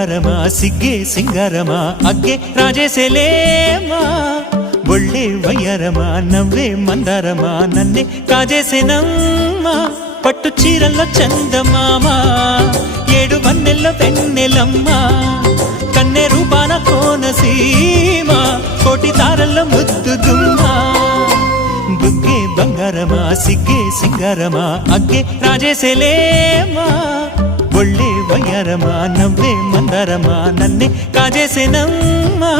బంగారమా సిగ్గే సింగారమా అగ్గే రాజేసేలేమా ఒళ్ళే వయ్యారమా నవ్వే మందారమా నన్నే కాజేసేనమ్మా పట్టు చీరల్లో చందమామా ఏడు వన్నెల్లో వెన్నెలమ్మా కన్నె రూపాన కోనసీమ కోటి తారల్లో ముద్దుదుమ్మా బుగ్గే బంగారమా సిగ్గే సింగారమా అగ్గే రాజేసేలేమా ఒళ్ళే వయ్యారమా నవ్వే మందారమా నన్నే కాజేసేనమ్మా